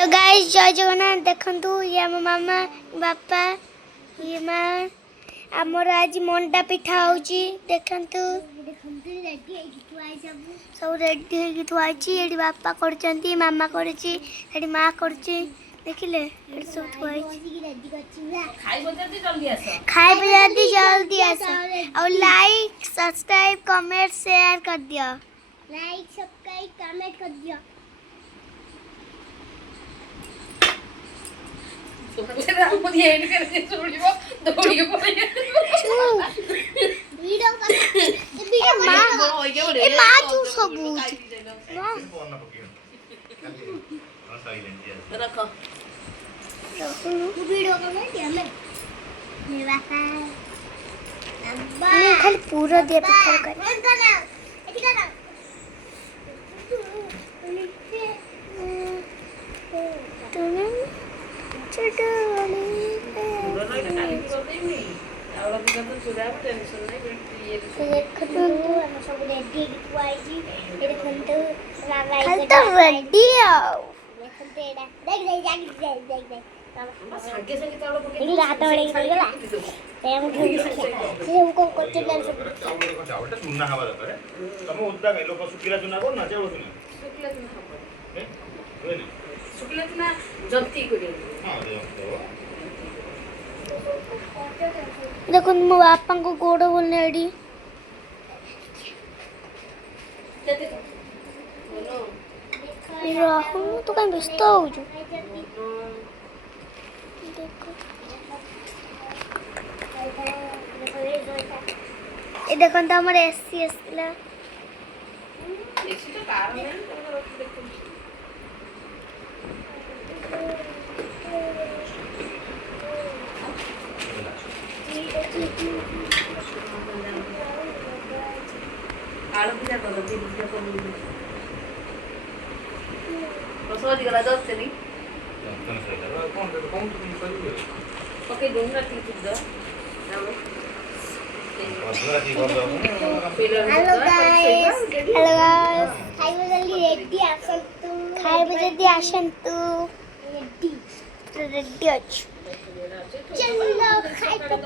तो गाइस जय जगन्नाथ देखंतु ये मो मामा बापा ये माँ आमर आज मंडा पिठा होची देखंतु सब रेडी होगी थुआची एडी बापा करचंती मामा करची एडी माँ करची देखिले एडी सब थुआची खाइबो जल्दी आस और लाइक सब्सक्राइब कमेंट शेयर कर दियो लाइक सब्सक्राइब कमेंट कर दियो खाली पूरा दिया पिठा कर देखो मो बापा को गोड़ बोलने अड़ी राहुल तो कहीं व्यस्त हो जो ये देखो तो हमारे एससी एसला एससी तो कार में आलू पिज्जा कर दो पिज्जा को रसोई करा दो से नहीं ओके दूंगा ठीक दो हेलो गाइस खाइबो जल्दी रेडी आसंतु खाइबो जल्दी आसंतु रेडी रेडी अछि चलो खाइ तो